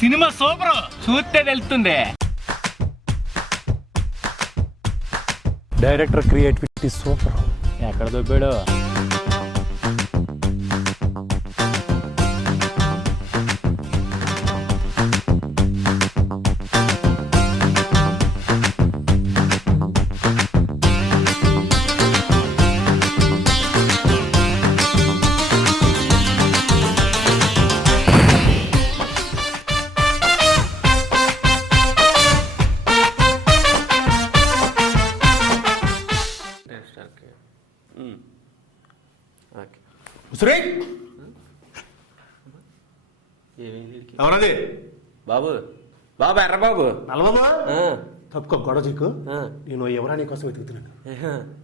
Cinema super, చూస్తే తెలుస్తుంది. Director creativity super. ఎక్కడ దొబ్బాడు? ఎవరది? బాబు బాబు ఎర్రబాబు నల్లబాబు తప్పుకో, గొడవ చెక్కు. నేను ఎవరాని కోసం వెతుకుతున్నాను.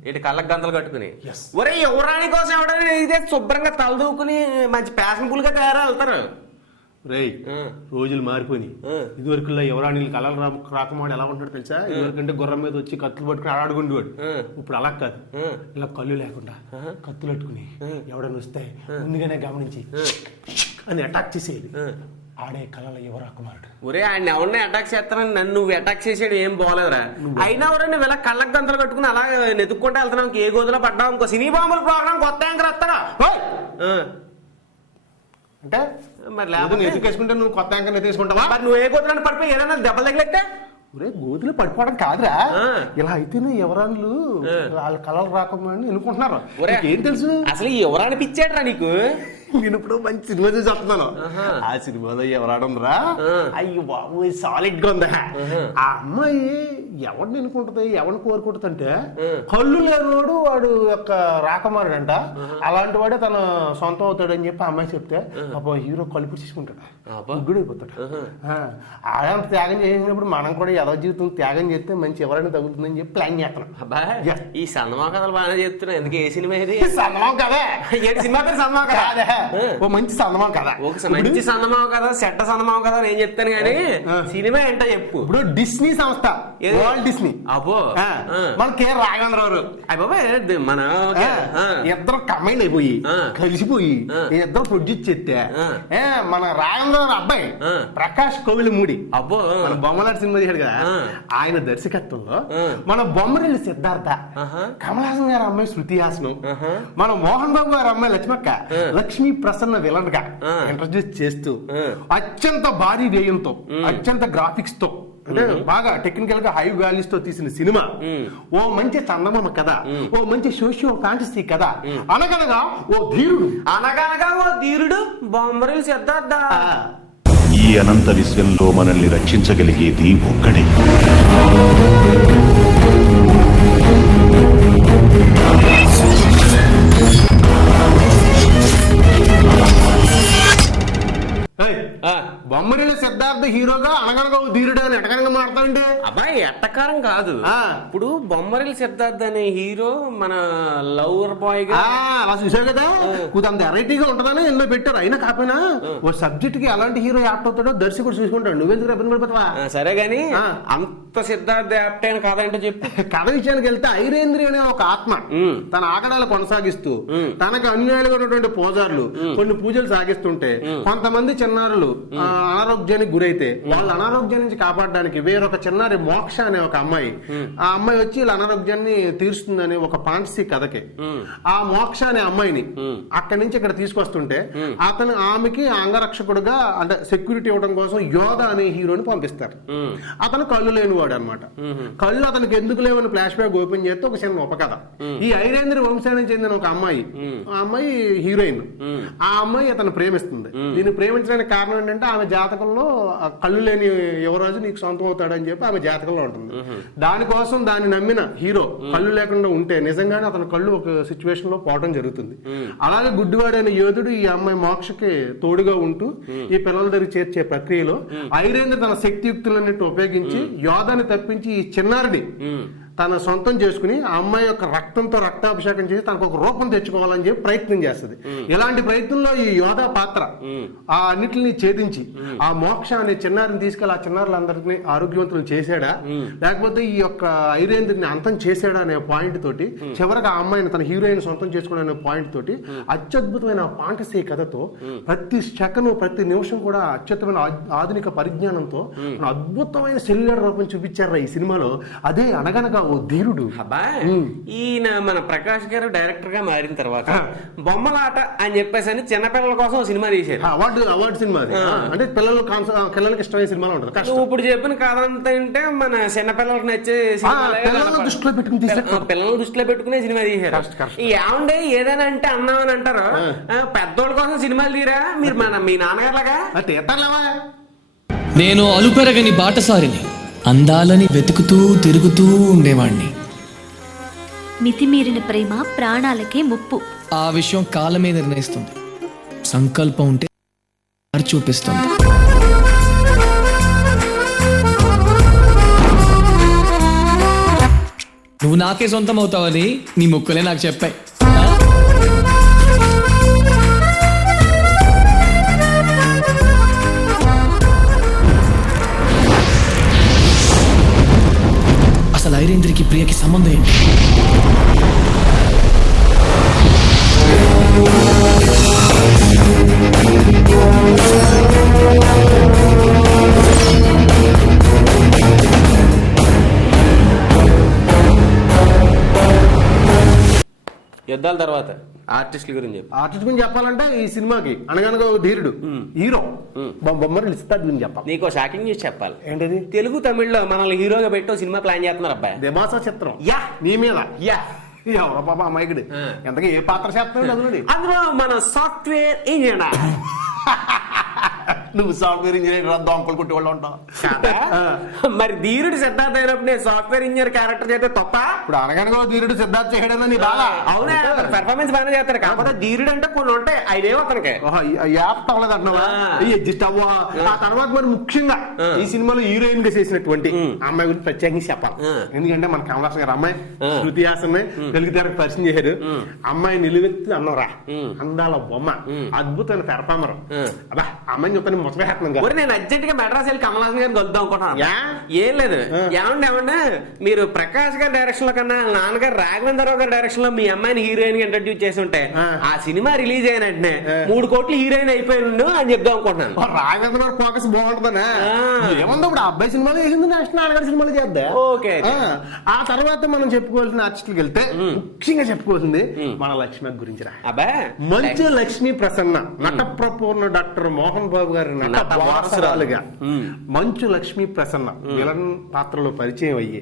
ఇటు కళ్ళకు గంతలు కట్టుకుని ఒరే ఎవరాని కోసం ఎవడని ఇదే శుభ్రంగా తలదూకుని మంచి ప్యాషన్ ఫుల్ గా తయారు వెళ్తారు. రేయ్, రోజులు మారిపోయి ఇదివరకుల్లో ఎవరాని కళలు రాకమాడు ఎలా ఉంటాడు తెలుసా? ఇదివరకంటే గుర్రం మీద వచ్చి కత్తులు పట్టుకుని ఆడుకుండేవాడు. ఇప్పుడు అలా కాదు, ఇలా కళ్ళు లేకుండా కత్తులు పట్టుకుని ఎవడని వస్తే ముందుగానే గమనించి అని అటాక్ చేసేది. ఆడే కళల యువరాకుమారుడు. ఒరే ఆయన ఎవరిని అటాక్ చేస్తానని నన్ను నువ్వు అటాక్ చేసాడు ఏం బాగోలేదురా. అయినా ఎవరైనా నువ్వు ఇలా కళ్ళకు గంతలు కట్టుకుని అలా నెతుక్కుంటే వెళ్తున్నావు. ఏ గోధులో పడ్డావు ఇంకో సినీ బాంబుల ప్రోగ్రామ్ కొత్త యాంకర్ వస్తాడా అంటే మరి ఎదుకేసుకుంటే నువ్వు కొత్త యాంకర్ ఎత్తుకుంటావా? మరి నువ్వు ఏ గోధులను పడిపోయి ఏదైనా దెబ్బలు తగిలెట్టే? ఒరే గోధులు పడిపోవడం కాదురా, ఇలా అయితేనే ఎవరాన్లు వాళ్ళ కళలు రాకమని ఎన్నుకుంటున్నారు. ఏం తెలుసు అసలు ఎవరాని పిచ్చాడు రా నీకు? నేను ఇప్పుడు మంచి సినిమా చూసి చెప్తున్నాను. ఆ సినిమాలో ఎవరాడుందిరా, అయ్యో బాబు సాలిడ్ గా ఉందా. ఆ అమ్మాయి ఎవరిని ఎన్నుకుంటది, ఎవరిని కోరుకుంటుందంటే కళ్ళు లేనివాడు వాడు యొక్క రాకుమారుడు అంట. అలాంటి వాడే తన సొంతం అవుతాడని చెప్పి ఆ అమ్మాయి చెప్తే పాపం హీరో కళ్ళు పిచ్చేసుకుంటాడు, ముగ్గుడు అయిపోతాడు. ఆయన త్యాగం చేసినప్పుడు మనం కూడా ఎవరి జీవితం త్యాగం చేస్తే మంచి ఎవరైనా తగ్గుతుందని చెప్పి ప్లాన్ చేస్తున్నాం. ఈ సన్నమా కథలు బాగానే చెప్తున్నా. ఎందుకు ఏ సినిమా ఇది? సన్నమం కదా, సినిమా పేరు సన్నమా కదా. ఓ మంచి సందమం కదా, మంచి సందమావు కదా, చెడ్డ సందమావు కదా నేను చెప్తాను కానీ సినిమా ఏంటో చెప్పు. ఇప్పుడు డిస్నీ సంస్థ, డిస్నీ అబ్బో మన కె రాఘవేంద్రరావు అబ్బాయి మన ఇద్దరు కంబైన్ అయిపోయి కలిసిపోయి ఇద్దరు ప్రొడ్యూస్ చేస్తే మన రాఘవేంద్రరావు అబ్బాయి ప్రకాష్ కోవిలమూడి అబ్బో మన బొమ్మలాట సినిమా చేశాడు కదా, ఆయన దర్శకత్వంలో మన బొమ్మరిల్లి సిద్ధార్థ, కమల్ హాసన్ గారి అమ్మాయి శృతి హాసన్, మన మోహన్ బాబు గారి అమ్మాయి లక్ష్మక్క లక్ష్మీ ప్రసన్న విలన్ గా ఇంట్రడ్యూస్ చేస్తూ అత్యంత భారీ వ్యయంతో అత్యంత గ్రాఫిక్స్ తో అంటే బాగా టెక్నికల్ గా హై వాల్యూస్ తో తీసిన సినిమా. ఓ మంచి చందమామ కథ, ఓ మంచి సోషియో ఫ్యాంటసీ కథ. అనగనగా ఓ ధీరుడు, అనగనగా ఓ ధీరుడు బొమ్మరిల్లి సిద్ధార్థ. ఈ అనంత విశ్వంలో మనల్ని రక్షించగలిగేది ఒక్కడే. బొమ్మరిల్లి సిద్ధార్థ హీరోగా అనగనగా ధీరుడు అని ఎటకనంగా మాడతాండి. అబ్బాయి ఎట్టకారం కాదు. ఇప్పుడు బొమ్మరిల్లి సిద్ధార్థ అనే హీరో మన లవర్ బాయ్ గా అలా చూసావు కదా, కొంత వెరైటీగా ఉంటదని ఎన్నో పెట్టారు. అయినా కాకపోయినా ఓ సబ్జెక్ట్ కి ఎలాంటి హీరో యాప్ట్ అవుతాడో దర్శకుడు చూసుకుంటాడు. నువ్వెందుకు ఇబ్బంది పడిపోతావా? సరే గాని అంత సిద్ధార్థ యాప్ట్ అయిన కథ ఏంటో చెప్పి. కథ విషయానికి వెళ్తే ఐరేంద్రి అనే ఒక ఆత్మ తన ఆగడాలు కొనసాగిస్తూ తనకు అన్యాయాలుగా ఉన్నటువంటి పూజారులు కొన్ని పూజలు సాగిస్తుంటే కొంతమంది చిన్నారులు అనారోగ్యానికి గురైతే వాళ్ళ అనారోగ్యం నుంచి కాపాడడానికి వేరొక చిన్నారి మోక్ష అనే ఒక అమ్మాయి, ఆ అమ్మాయి వచ్చి వీళ్ళ అనారోగ్యాన్ని తీరుస్తుందని ఒక ఫాంటసీ కథకి ఆ మోక్ష అనే అమ్మాయిని అక్కడి నుంచి ఇక్కడ తీసుకొస్తుంటే అతను ఆమెకి అంగరక్షకుడుగా అంటే సెక్యూరిటీ ఇవ్వడం కోసం యోధ అనే హీరోని పంపిస్తారు. అతను కళ్ళు లేనివాడు అనమాట. కళ్ళు అతనికి ఎందుకు లేవని ఫ్లాష్ బ్యాక్ ఓపెన్ చేస్తే ఒక చిన్న ఉపకథ. ఈ ఐరేంద్ర వంశానికి చెందిన ఒక అమ్మాయి, ఆ అమ్మాయి హీరోయిన్, ఆ అమ్మాయి అతను ప్రేమిస్తుంది. దీన్ని ప్రేమించడానికి కారణం ఏంటంటే ఆమె జాతకంలో కళ్ళు లేని యువరాజు నీకు సొంతం అవుతాడని చెప్పి ఆమె జాతకంలో ఉంటుంది. దానికోసం దాన్ని నమ్మిన హీరో కళ్ళు లేకుండా ఉంటే నిజంగానే అతని కళ్ళు ఒక సిచ్యువేషన్ లో పోవడం జరుగుతుంది. అలాగే గుడ్డివాడైన యోధుడు ఈ అమ్మాయి మోక్షకి తోడుగా ఉంటూ ఈ పిల్లల దగ్గర చేర్చే ప్రక్రియలో ఐరేంద్ర తన శక్తియుక్తులన్నిటి ఉపయోగించి యోధాన్ని తప్పించి ఈ చిన్నారిని తన సొంతం చేసుకుని ఆ అమ్మాయి యొక్క రక్తంతో రక్తాభిషేకం చేసి తనకు ఒక రూపం తెచ్చుకోవాలని చెప్పి ప్రయత్నం చేస్తుంది. ఇలాంటి ప్రయత్నంలో ఈ యోధా పాత్ర ఆ అన్నిటిని ఛేదించి ఆ మోక్ష అనే చిన్నారిని తీసుకెళ్లి ఆ చిన్నారులందరినీ ఆరోగ్యవంతులు చేశాడా లేకపోతే ఈ యొక్క ఐరేంద్రిని అంతం చేశాడా అనే పాయింట్ తోటి చివరికి ఆ అమ్మాయిని తన హీరోయిన్ సొంతం చేసుకోవడం అనే పాయింట్ తోటి అత్యద్భుతమైన ఫాంటసీ కథతో ప్రతి సెకను ప్రతి నిమిషం కూడా అత్యుత్తమైన ఆధునిక పరిజ్ఞానంతో అద్భుతమైన సెల్యులర్ రూపం చూపించారు ఈ సినిమాలో. అదే అనగనగా ఓ ధీరుడు. ఈయన మన ప్రకాష్ గారు డైరెక్టర్ గా మారిన తర్వాత బొమ్మలాట అని చెప్పేసి అని చిన్నపిల్లల కోసం సినిమా తీశారు. అవార్డు సినిమా అంటే పిల్లలకి ఇష్టమైన సినిమాలో ఉంటుంది. ఇప్పుడు చెప్పిన కథ అంతా అంటే మన చిన్నపిల్లలకు నచ్చే పిల్లలను దృష్టిలో పెట్టుకునే సినిమా తీశారు. ఏమండే ఏదైనా అంటే అన్నామని అంటారు, పెద్దోళ్ళ కోసం సినిమాలు తీరా మీరు మీ నాన్నగారులాగా. నేను అలుపెరగని బాటసారిని, అందాలని వెతుకుతూ తిరుగుతూ ఉండేవాణ్ణి. మితిమీరిన ప్రేమ ప్రాణాలకే ముప్పు. ఆ విషయం కాలమే నిర్ణయిస్తుంది. సంకల్పం ఉంటే చూపిస్తుంది. నువ్వు నాకే సొంతం అవుతావని నీ ముక్కులే నాకు చెప్పాయి. అసలు ఐరేంద్రికి ప్రియకి సంబంధం ఏంటి? యుద్ధాల తర్వాత ఆర్టిస్టుల గురించి ఆర్టిస్ట్ గురించి చెప్పాలంటే ఈ సినిమాకి అనగనగా ధీరుడు హీరో బొమ్మలు ఇస్తాడు గురించి చెప్పాలి. నీకు షాకింగ్ న్యూస్ చెప్పాలి. ఏంటది? తెలుగు తమిళ్లో మనల్ని హీరోగా పెట్టి సినిమా ప్లాన్ చేస్తున్నారు అబ్బాయి. దేమాసా చిత్రం యా నీ మీద యా ఎవరో బాబా అమ్మాయికుడు ఎంతగా ఏ పాత్ర చేస్తున్నాడు అందులో మన సాఫ్ట్వేర్ ఇంజనీర్. నువ్వు సాఫ్ట్వేర్ ఇంజనీర్ దొంగలు కొట్టి వాళ్ళు ఉంటావు. మరి ధీరుడు సిద్ధార్థ అయినప్పుడు నేను సాఫ్ట్వేర్ ఇంజనీర్ క్యారెక్టర్ చేస్తే తప్ప. ఇప్పుడు అనగనగా ధీరుడు సిద్ధార్థ చేయడం నీ బాగా అవునా? పెర్ఫార్మెన్స్ బాగానే చేస్తారు. కాకపోతే ధీరుడు అంటే కొన్ని ఉంటాయి, ఐదేమో అతనికి అవ్వలేదు అంటున్నావా? అడ్జస్ట్ అవ్వ. ఆ తర్వాత మరి ముఖ్యంగా ఈ సినిమాలో హీరోయిన్ గా చేసినటువంటి అమ్మాయి గురించి ప్రత్యేకించి చెప్పాలి. ఎందుకంటే మన కమల్ హాసన్ గారు అమ్మాయి శృతి హాసన్ తెలుగు తెరకు పరిచయం చేశారు. అమ్మాయి నిలువెత్తి అన్నవరా, అందాల బొమ్మ, అద్భుతమైన పెర్ఫార్మర్. అబ్బా అమ్మాయిని చెప్తాను నేను అర్జెంట్ గా మెడ్రాస్ వెళ్ళి కమల్ హాసన్ గారిని కలుద్దాం అనుకుంటున్నాను. ఏం లేదు, ఏమంటే మీరు ప్రకాష్ గారి డైరెక్షన్ లో కన్నా నాన్నగారు రాఘవేంద్రరావు గారి డైరెక్షన్ లో మీ అమ్మాయిని హీరోయిన్ గా ఇంట్రడ్యూస్ చేసి ఉంటే ఆ సినిమా రిలీజ్ అయిన వెంటనే 3 కోట్లు హీరోయిన్ అయిపోయిండు అని చెప్దాం అనుకుంటున్నాను. రాఘవేంద్ర గారు ఫోకస్ బాగుంటుందనా? ఏముంది ఇప్పుడు అబ్బాయి సినిమాలో వేసింది, నెక్స్ట్ నాన్నగారి సినిమాలో చేద్దాం. ఓకే. ఆ తర్వాత మనం చెప్పుకోవాల్సిన ఆర్టిస్టులకు వెళ్తే ముఖ్యంగా చెప్పుకోవాల్సింది మన లక్ష్మి గురించి. మంచు లక్ష్మీ ప్రసన్న నట ప్రపూర్ణ డాక్టర్ మోహన్ బాబు గారి వారసురాలుగా మంచు లక్ష్మీ ప్రసన్న విలన్ పాత్రలో పరిచయం అయ్యి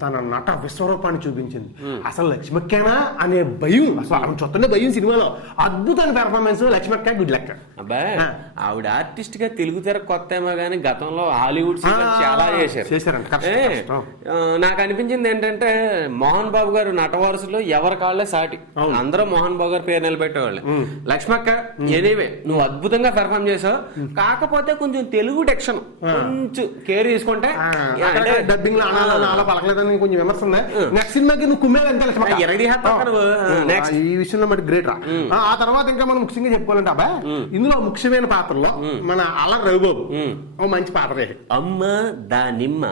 తన నట విశ్వరూపాన్ని చూపించింది. అసలు లక్ష్మక్కేనా అనే భయం, అసలు ఆమె చూస్తూనే భయం సినిమాలో. అద్భుతమైన పెర్ఫార్మెన్స్ లక్ష్మక్క, గుడ్ లక్. అబ్బాయి ఆవిడ ఆర్టిస్ట్ గా తెలుగు తెర కొత్త ఏమో గానీ గతంలో హాలీవుడ్ చాలా చేశారంట. నాకు అనిపించింది ఏంటంటే మోహన్ బాబు గారు నటవారసులో ఎవరి కాళ్ళే సాటి, అందరూ మోహన్ బాబు గారు పేరు నిలబెట్టేవాళ్ళు. లక్ష్మక్క ఎనీవే నువ్వు అద్భుతంగా పెర్ఫార్మ్ చేసావు. కాకపోతే కొంచెం తెలుగు టెక్షన్ కొంచెం కేర్ తీసుకుంటే డబ్బింగ్ లో అలా పలకలేదని కొంచెం విమర్శ ఉంది. నెక్స్ట్ సినిమాకి నువ్వు కుమ్మేది ఎంత ఈ విషయంలో మరి గ్రేట్ రా. ఆ తర్వాత ఇంకా మనం ముఖ్యంగా చెప్పుకోవాలంటే అబ్బాయి ఇందులో ముఖ్యమైన పాత్రలో మన అల్లరి రవిబాబు ఓ మంచి పాత్ర చేశాడు. అమ్మ దానిమ్మ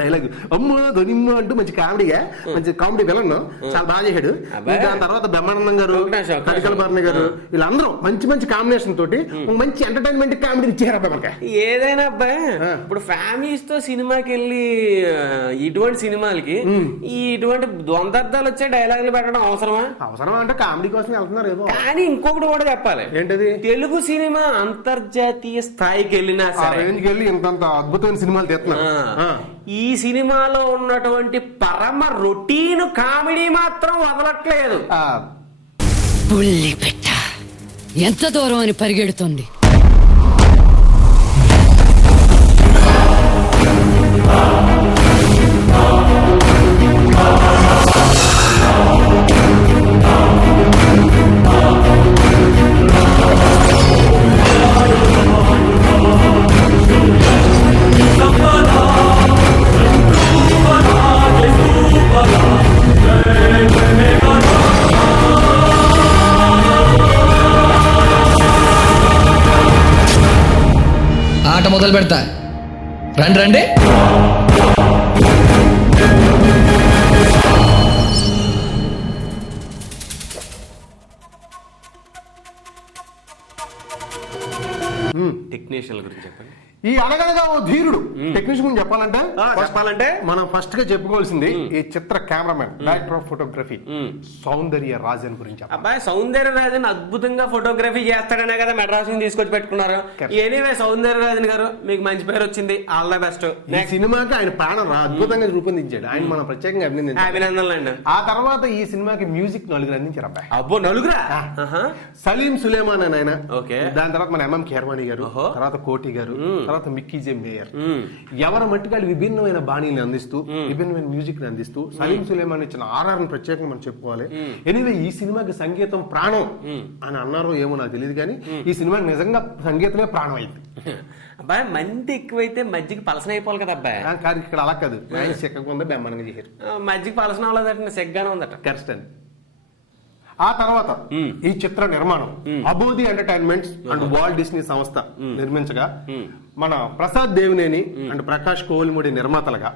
డైలాగ్ అమ్మ ధనిమ్మ అంటూ మంచి కామెడీగా మంచి కామెడీ విలన్ చాలా బాగా చేశాడు. దాని తర్వాత బ్రహ్మానందం గారు, కరికల భరణి గారు వీళ్ళందరూ మంచి మంచి కాంబినేషన్ తోటి మంచి ఎంటర్టైన్మెంట్ కామెడీ ఇచ్చారు అబ్బాయి. ఏదైనా అబ్బాయి ఇప్పుడు ఫ్యామిలీస్ తో సినిమాకి వెళ్ళి ఇటువంటి సినిమాలకి ఇటువంటి ద్వందార్థాలు వచ్చే డైలాగులు పెట్టడం అవసరమా అంటే కామెడీ కోసం వెళ్తున్నారు ఏదో. కానీ ఇంకొకటి కూడా చెప్పాలి. ఏంటది? తెలుగు సినిమా అంతర్జాతీయ స్థాయికి వెళ్ళినా సరే ఇంత అద్భుతమైన సినిమాలు తీస్తున్నారు. ఈ సినిమాలో ఉన్నటువంటి పరమ రొటీన్ కామెడీ మాత్రం వదలట్లేదు. ఎంత దూరం అని పరిగెడుతుంది. మొదలు పెడతా. రండి రండి. టెక్నీషియన్ గురించి చెప్పండి. ఈ అనగనగా ఓ ధీరుడు టెక్నీషియన్ గురించి చెప్పాలంటే చెప్పాలంటే మనం ఫస్ట్ గా చెప్పుకోవాల్సింది ఈ చిత్ర కెమెరామెన్ డైరెక్టర్ ఆఫ్ ఫోటోగ్రఫీ సౌందర్య రాజన్ గురించి చెప్పాలి. అబ్బాయి సౌందర్య రాజన్ అద్భుతంగా ఫోటోగ్రఫీ చేస్తాడనే కదా మెడ్రాస్ నుంచి తీసుకొచ్చి పెట్టుకున్నారు. ఎనీవే సౌందర్య రాజన్ గారు మీకు మంచి పేరు వచ్చింది, ఆల్ ద బెస్ట్. ఈ సినిమాకి ఆయన ప్రాణం అద్భుతంగా రూపొందించాడు, ఆయన మనం ప్రత్యేకంగా అభినందనలు అండి. ఆ తర్వాత ఈ సినిమాకి మ్యూజిక్ నలుగురు అందించారు అబ్బాయి. అబ్బో నలుగురా? సలీం సులేమాన్ అని ఆయన, ఓకే. దాని తర్వాత మన ఎంఎం కేర్వాణి గారు, తర్వాత కోటి గారు, తర్వాత మిక్కీ జే మేయర్. ఎవరి మట్టుకాలు విభిన్నమైన బాణీని అందిస్తూ విభిన్నమైన మ్యూజిక్ ని అందిస్తూ సలీం సులేమాన్ ఇచ్చిన ఆర్ఆర్ని ప్రత్యేకంగా మనం చెప్పుకోవాలి. ఎనివే ఈ సినిమాకి సంగీతం ప్రాణం అని అన్నారో ఏమో నాకు తెలియదు, కానీ ఈ సినిమాకి నిజంగా సంగీతమే ప్రాణం అయింది. అబ్బాయి మంది ఎక్కువైతే మజ్జిగ పలసన అయిపోవాలి కదా అబ్బాయి. కానీ ఇక్కడ అలా కాదు, ఆయన చెక్కకుండా బెమ్మనంగా చేశారు. మజ్జిగ పలసన అవ్వలేదట, సెగ్గానే ఉందట. కరెక్ట్ అండి. ఆ తర్వాత ఈ చిత్ర నిర్మాణం అబోధి ఎంటర్టైన్మెంట్స్ అండ్ వాల్ట్ డిస్నీ సంస్థ నిర్మించగా మన ప్రసాద్ దేవినేని అండ్ ప్రకాష్ కోవలిమూడి నిర్మాతలుగా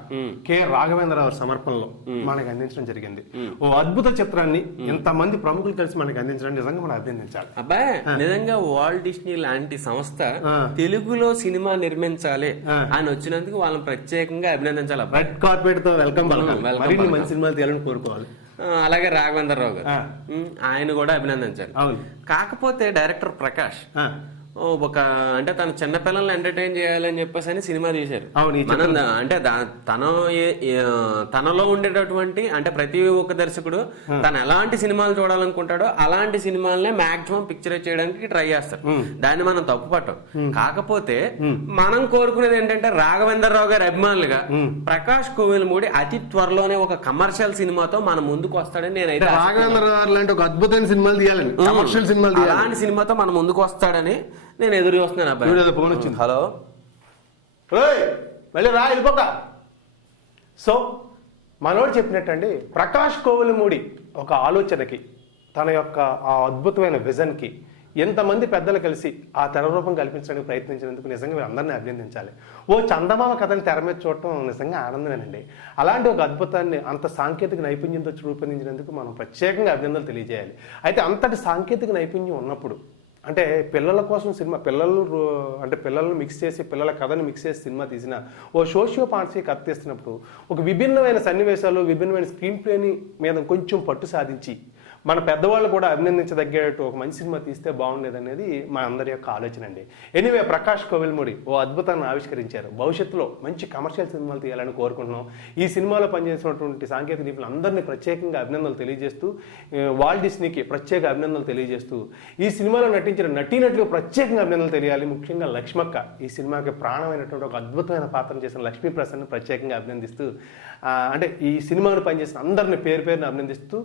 కె రాఘవేంద్రరావు సమర్పణలో మనకి అందించడం జరిగింది. ఓ అద్భుత చిత్రాన్ని ఇంతమంది ప్రముఖులు కలిసి మనకి అందించడం నిజంగా మనం అభినందించాలి. అబ్బాయి నిజంగా వాల్ట్ డిస్నీ లాంటి సంస్థ తెలుగులో సినిమా నిర్మించాలి అని వచ్చినందుకు వాళ్ళని ప్రత్యేకంగా అభినందించాలి. రెడ్ కార్పెట్ తో వెల్కమ్ మరిన్ని మంచి సినిమాలు తీయాలని కోరుకోవాలి. అలాగే రాఘవేంద్రరావు గారు ఆయన కూడా అభినందించాలి. కాకపోతే డైరెక్టర్ ప్రకాష్ ఒక అంటే తన చిన్న పిల్లల్ని ఎంటర్టైన్ చేయాలని చెప్పేసి అని సినిమా తీశారు. అంటే తనలో ఉండేటటువంటి అంటే ప్రతి ఒక్క దర్శకుడు తను ఎలాంటి సినిమాలు చూడాలనుకుంటాడో అలాంటి సినిమాలనే మాక్సిమం పిక్చరైజ్ చేయడానికి ట్రై చేస్తారు. దాన్ని మనం తప్పు పట్టం. కాకపోతే మనం కోరుకునేది ఏంటంటే రాఘవేంద్రరావు గారి అభిమానులుగా ప్రకాష్ కోవెలమూడి అతి త్వరలోనే ఒక కమర్షియల్ సినిమాతో మన ముందుకు వస్తాడని నేనైతే రాఘవేంద్రరావు లాంటి ఒక అద్భుతమైన సినిమాలు తీయాలని, కమర్షియల్ సినిమాలు తీయాలి, అలాంటి సినిమాతో మన ముందుకు వస్తాడని నేను ఎదురు చూస్తున్నాను. అబ్బాయి ఫోన్ వచ్చింది. హలో, మళ్ళీ రా వెళ్ళిపోక. సో మనోడు చెప్పినట్టండి, ప్రకాష్ కోవెలమూడి ఒక ఆలోచనకి, తన యొక్క ఆ అద్భుతమైన విజన్కి ఎంతమంది పెద్దలు కలిసి ఆ తెర రూపం కల్పించడానికి ప్రయత్నించినందుకు నిజంగా మీరు అందరినీ అభినందించాలి. ఓ చందమామ కథని తెర మీద చూడటం నిజంగా ఆనందమేనండి. అలాంటి ఒక అద్భుతాన్ని అంత సాంకేతిక నైపుణ్యంతో రూపొందించినందుకు మనం ప్రత్యేకంగా అభినందనలు తెలియజేయాలి. అయితే అంతటి సాంకేతిక నైపుణ్యం ఉన్నప్పుడు అంటే పిల్లల కోసం సినిమా, పిల్లలను మిక్స్ చేసి పిల్లల కథను మిక్స్ చేసి సినిమా తీసిన ఓ సోషియో పార్ట్సీ కథ తీస్తున్నప్పుడు ఒక విభిన్నమైన సన్నివేశాలు, విభిన్నమైన స్క్రీన్ ప్లేని మీద కొంచెం పట్టు సాధించి మన పెద్దవాళ్ళు కూడా అభినందించదగ్గేటట్టు ఒక మంచి సినిమా తీస్తే బాగుండేది అనేది మా అందరి యొక్క ఆలోచన అండి. ఎనీవే ప్రకాష్ కోవెలమూడి ఓ అద్భుతాన్ని ఆవిష్కరించారు. భవిష్యత్తులో మంచి కమర్షియల్ సినిమాలు తీయాలని కోరుకుంటున్నాం. ఈ సినిమాలో పనిచేసినటువంటి సాంకేతిక నిపుణులు అందరినీ ప్రత్యేకంగా అభినందనలు తెలియజేస్తూ, వాల్ట్ డిస్నీకి ప్రత్యేక అభినందనలు తెలియజేస్తూ, ఈ సినిమాలో నటించిన నటీనటులకు ప్రత్యేకంగా అభినందనలు తెలియాలి. ముఖ్యంగా లక్ష్మక్క, ఈ సినిమాకి ప్రాణమైనటువంటి ఒక అద్భుతమైన పాత్రను చేసిన లక్ష్మీ ప్రసన్ని ప్రత్యేకంగా అభినందిస్తూ, అంటే ఈ సినిమాను పనిచేసిన అందరిని పేరు పేరుని అభినందిస్తూ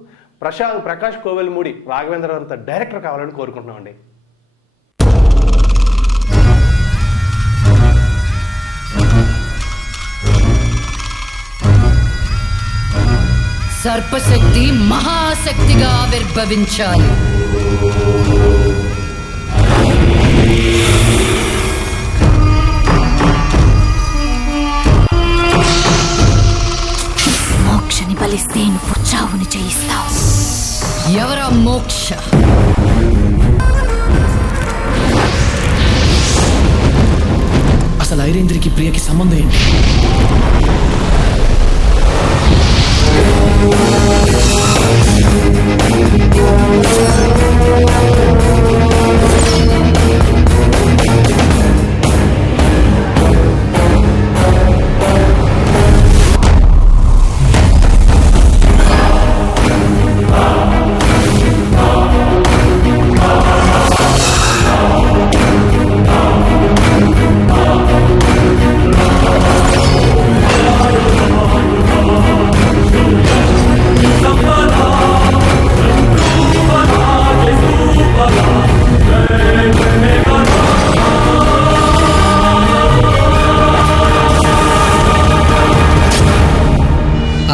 ప్రకాష్ కోవెలమూడి రాఘవేంద్రరావు అంత డైరెక్టర్ కావాలని కోరుకుంటున్నామండి. సర్పశక్తి మహాశక్తిగా ఆవిర్భవించాలి. మోక్షని బలిస్తే నువ్వు చావుని చేయిస్తావు. ఎవరా మోక్ష? అసలు ఐరేంద్రికి ప్రియకి సంబంధం ఏంటి?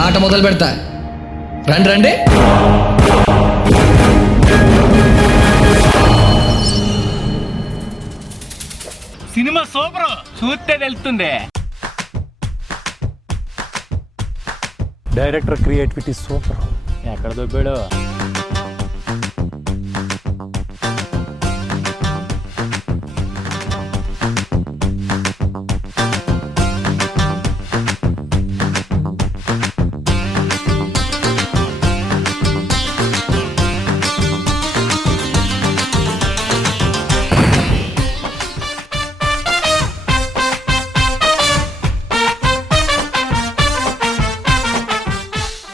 ఆట మొదలు పెడతా. రండి రండి. సినిమా సూపర్, చూస్తే తెలుస్తుంది. Director creativity super. ఎక్కడ దొబ్బాడు?